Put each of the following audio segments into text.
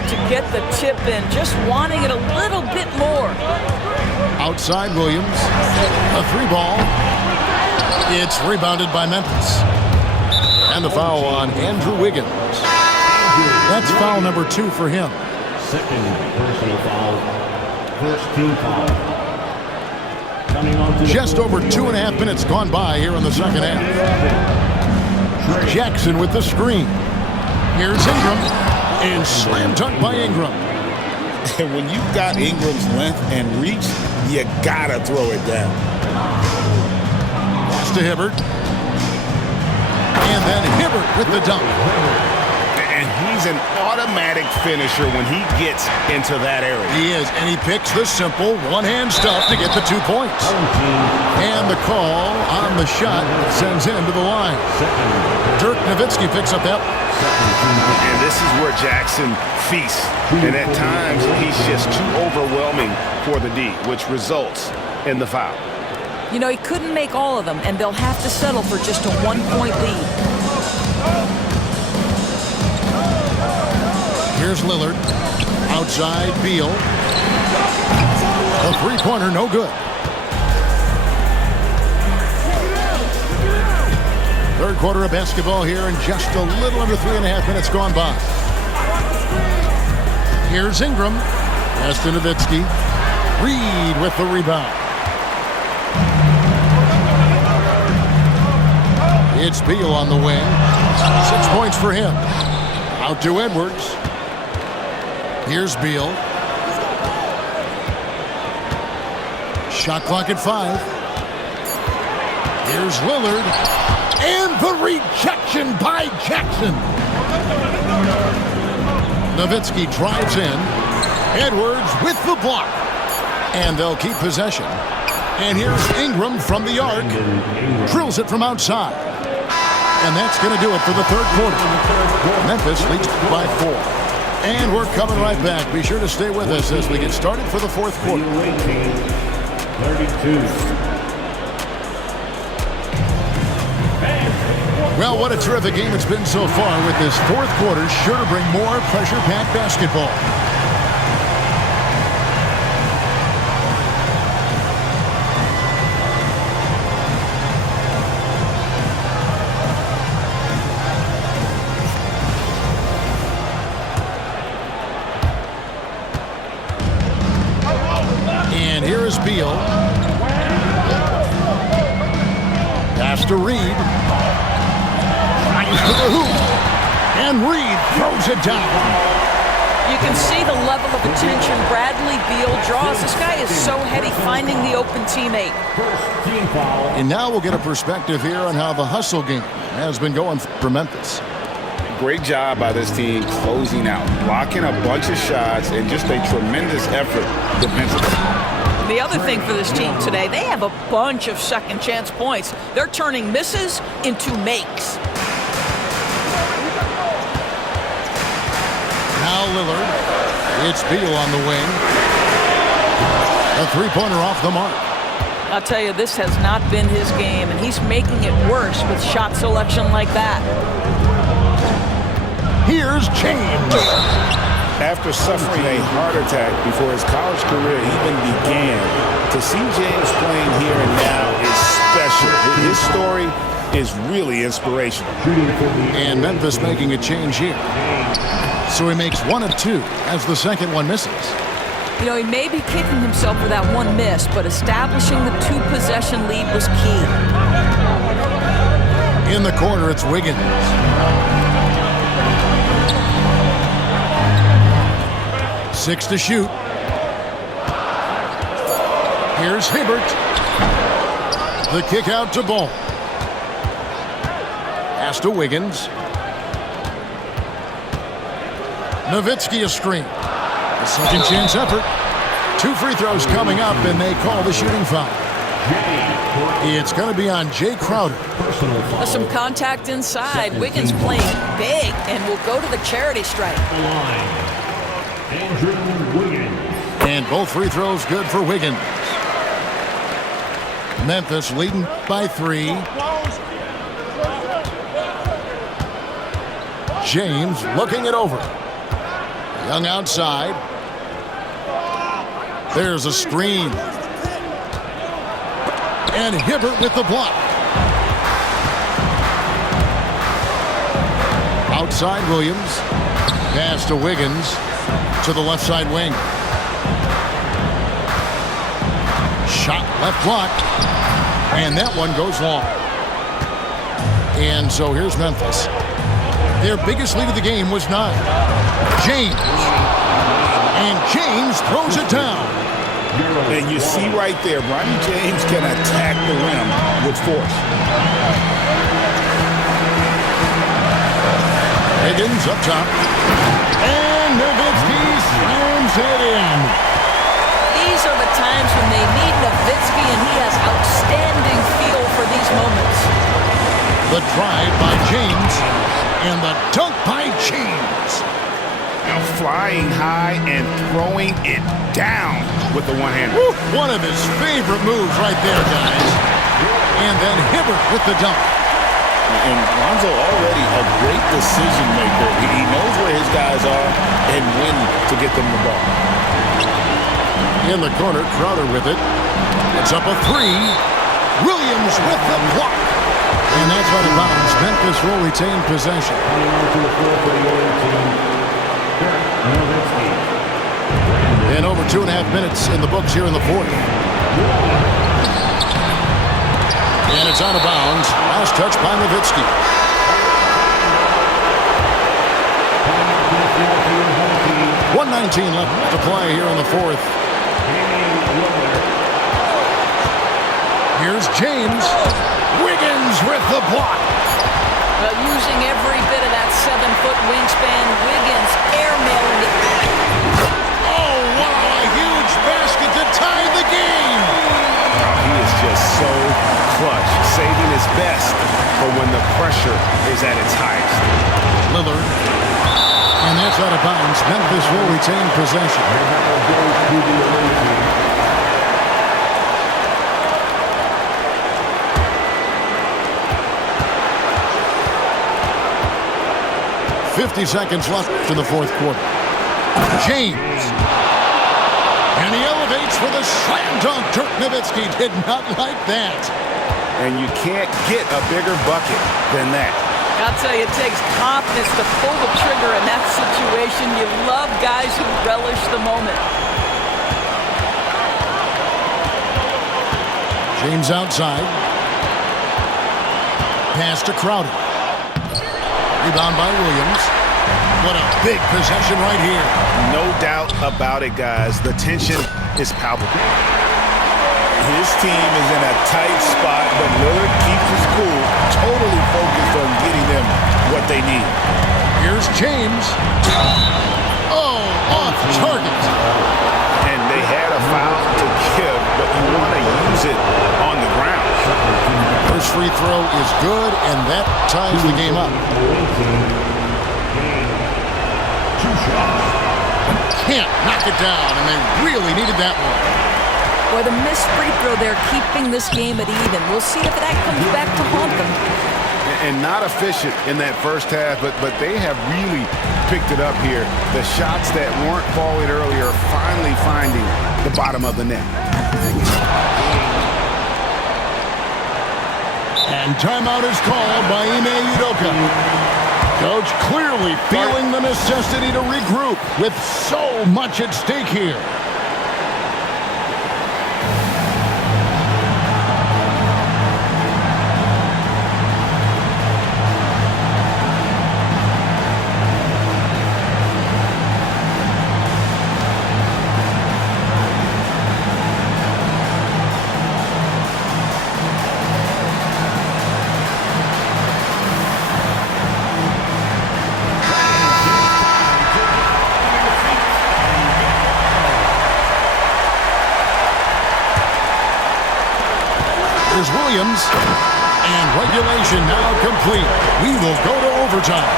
effort to get the tip in, just wanting it a little bit more. Outside Williams. A 3-ball. It's rebounded by Memphis. And the foul on Andrew Wiggins. That's foul number 2 for him. Second personal foul. First team foul. Coming on to Just over 2.5 minutes gone by here in the second half. Jackson with the screen. Here's Ingram. And slam dunk by Ingram. And when you've got Ingram's length and reach, you gotta throw it down. Pass to Hibbert. And then Hibbert with the dunk. And he's an automatic finisher when he gets into that area. He is, and he picks the simple one-hand stuff to get the 2 points. And the call on the shot sends him to the line. Dirk Nowitzki picks up that. And this is where Jackson feasts. And at times, he's just too overwhelming for the D, which results in the foul. You know, he couldn't make all of them, and they'll have to settle for just a 1-point lead. Here's Lillard. Outside, Beal. The 3-pointer, no good. Third quarter of basketball here, and just a little under 3.5 minutes gone by. Here's Ingram. Pass to Nowitzki. Reed with the rebound. It's Beal on the wing. 6 points for him. Out to Edwards. Here's Beal. Shot clock at 5. Here's Lillard. And the rejection by Jackson. Nowitzki drives in. Edwards with the block. And they'll keep possession. And here's Ingram from the arc. Drills it from outside. And that's going to do it for the third quarter. Memphis leads by 4. And we're coming right back. Be sure to stay with us as we get started for the fourth quarter. 32. Well, what a terrific game it's been so far, with this fourth quarter sure to bring more pressure-packed basketball. And here is Beal. Pass to Reed. To the hoop, and Reed throws it down. You can see the level of attention Bradley Beal draws. This guy is so heady finding the open teammate. And now we'll get a perspective here on how the hustle game has been going for Memphis. Great job by this team closing out, blocking a bunch of shots, and just a tremendous effort defensively. The other thing for this team today, they have a bunch of second chance points. They're turning misses into makes. Now Lillard. It's Beal on the wing. A 3-pointer off the mark. I'll tell you, this has not been his game, and he's making it worse with shot selection like that. Here's James. After suffering a heart attack before his college career even began, to see James playing here and now is special. His story is really inspirational. And Memphis making a change here. So he makes 1 of 2 as the second one misses. You know, he may be kicking himself for that one miss, but establishing the 2-possession lead was key. In the corner, it's Wiggins. Six to shoot. Here's Hibbert. The kick out to Ball. Pass to Wiggins. Nowitzki a screen. A second chance effort. 2 free throws coming up, and they call the shooting foul. It's going to be on Jay Crowder. Some contact inside. Wiggins playing big and will go to the charity stripe. Andrew Wiggins. And both free throws good for Wiggins. Memphis leading by 3. James looking it over. Young outside. There's a screen. And Hibbert with the block. Outside Williams. Pass to Wiggins. To the left side wing. Shot left block. And that one goes long. And so here's Memphis. Their biggest lead of the game was 9. James. And James throws it down. And you see right there, Bronny James can attack the rim with force. Higgins up top. And Nowitzki slams it in. These are the times when they need Nowitzki, and he has outstanding feel for these moments. The drive by James. And the dunk by James. Now flying high and throwing it down with the one-hander. One of his favorite moves right there, guys. And then Hibbert with the dunk. And Lonzo already a great decision maker. He knows where his guys are and when to get them the ball. In the corner, Crowder with it. It's up a 3. Williams with the block. And that's out of bounds. Memphis will retain possession. And over 2.5 minutes in the books here in the fourth. And it's out of bounds. Last touch by Nowitzki. .119 left to play here in the fourth. Here's James. Wiggins with the block. Using every bit of that 7-foot wingspan, Wiggins airmailing it. Oh, wow, a huge basket to tie the game. He is just so clutch, saving his best for when the pressure is at its highest. Lillard. And that's out of bounds. Memphis will retain possession. 50 seconds left in the fourth quarter. James. And he elevates for the slam dunk. Dirk Nowitzki did not like that. And you can't get a bigger bucket than that. I'll tell you, it takes confidence to pull the trigger in that situation. You love guys who relish the moment. James outside. Pass to Crowder. Rebound by Williams. What a big possession right here. No doubt about it, guys. The tension is palpable. His team is in a tight spot, but Lillard keeps his cool, totally focused on getting them what they need. Here's James. Oh, off target. And they had a foul to give, but you want to use it on the ground. First free throw is good, and that ties the game up. Can't knock it down, and they really needed that one. Boy, the missed free throw there keeping this game at even. We'll see if that comes back to haunt them. And not efficient in that first half, but they have really picked it up here. The shots that weren't falling earlier finally finding the bottom of the net. And timeout is called by Ime Udoka. Coach clearly feeling the necessity to regroup with so much at stake here. Williams, and regulation now complete. We will go to overtime.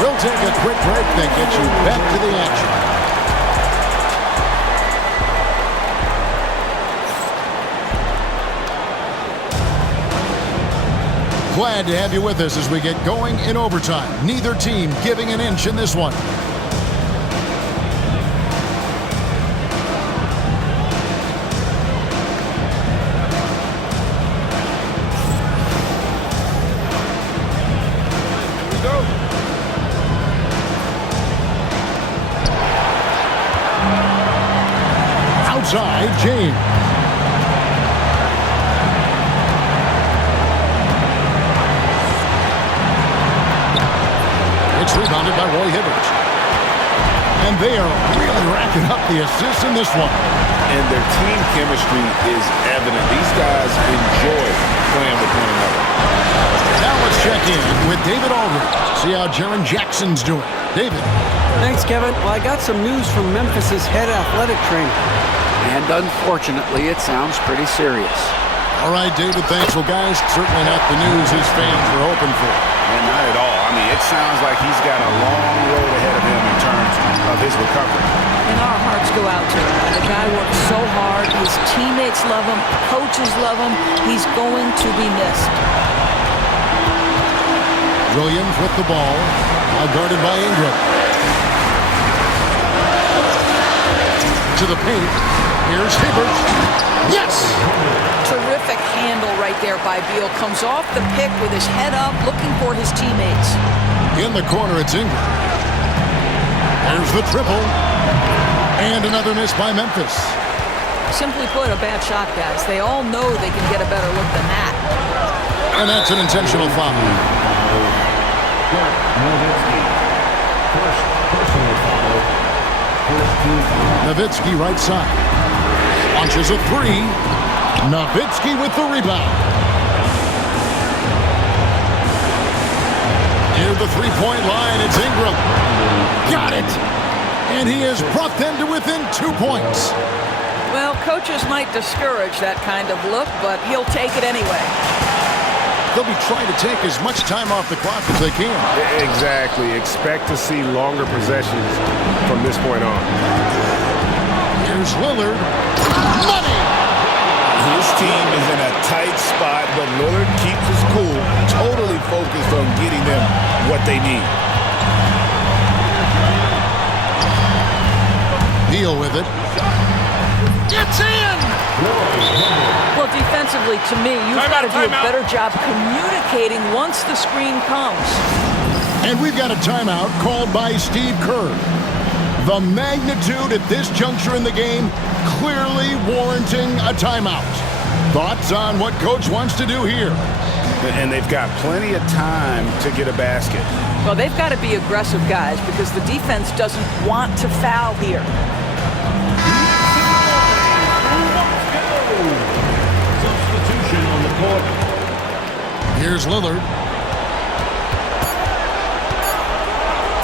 We'll take a quick break, then get you back to the action. Glad to have you with us as we get going in overtime. Neither team giving an inch in this one. side, James. It's rebounded by Roy Hibbert. And they are really racking up the assists in this one. And their team chemistry is evident. These guys enjoy playing with one another. Now let's check in with David Aldridge. See how Jaren Jackson's doing. David. Thanks, Kevin. Well, I got some news from Memphis's head athletic trainer. And unfortunately, it sounds pretty serious. All right, David, thanks. Well, guys, certainly not the news his fans were hoping for. And not at all. I mean, it sounds like he's got a long road ahead of him in terms of his recovery. And our hearts go out to him. The guy works so hard. His teammates love him. Coaches love him. He's going to be missed. Williams with the ball. Now guarded by Ingram. To the paint. Here's Hibbert. Yes! Terrific handle right there by Beal. Comes off the pick with his head up, looking for his teammates. In the corner, it's Ingram. There's the triple. And another miss by Memphis. Simply put, a bad shot, guys. They all know they can get a better look than that. And that's an intentional foul. First personal foul. First team foul. Nowitzki right side. Launches a three. Nowitzki with the rebound. Near the three-point line, it's Ingram. Got it! And he has brought them to within 2 points. Well, coaches might discourage that kind of look, but he'll take it anyway. They'll be trying to take as much time off the clock as they can. Exactly. Expect to see longer possessions from this point on. Here's Lillard. Money! His team is in a tight spot, but Lillard keeps his cool, totally focused on getting them what they need. Beal with it. It's in! Well, defensively, to me, you've got to do a better job communicating once the screen comes. And we've got a timeout called by Steve Kerr. The magnitude at this juncture in the game clearly warranting a timeout. Thoughts on what Coach wants to do here? And they've got plenty of time to get a basket. Well, they've got to be aggressive, guys, because the defense doesn't want to foul here. Substitution on the court. Here's Lillard.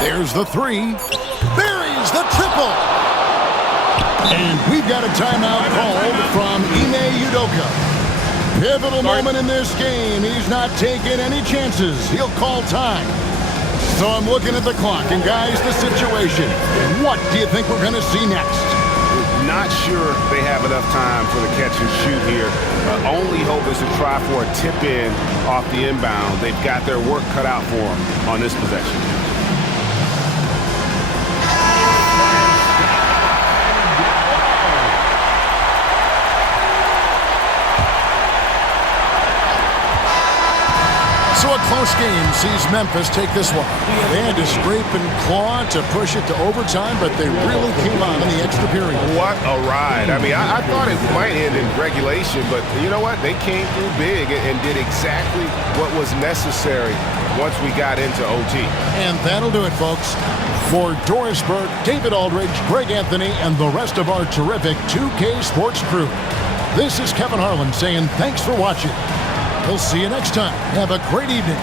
There's the three. Buries the triple. And we've got a timeout called from Ime Udoka. Pivotal moment in this game. He's not taking any chances. He'll call time. So I'm looking at the clock. And guys, the situation. What do you think we're going to see next? Not sure they have enough time for the catch and shoot here. Only hope is to try for a tip in off the inbound. They've got their work cut out for them on this possession. So a close game sees Memphis take this one. They had to scrape and claw to push it to overtime, but they really came on in the extra period. What a ride. I mean, I thought it might end in regulation, but you know what? They came through big and did exactly what was necessary once we got into OT. And that'll do it, folks. For Doris Burke, David Aldridge, Greg Anthony, and the rest of our terrific 2K Sports crew, this is Kevin Harlan saying thanks for watching. We'll see you next time. Have a great evening.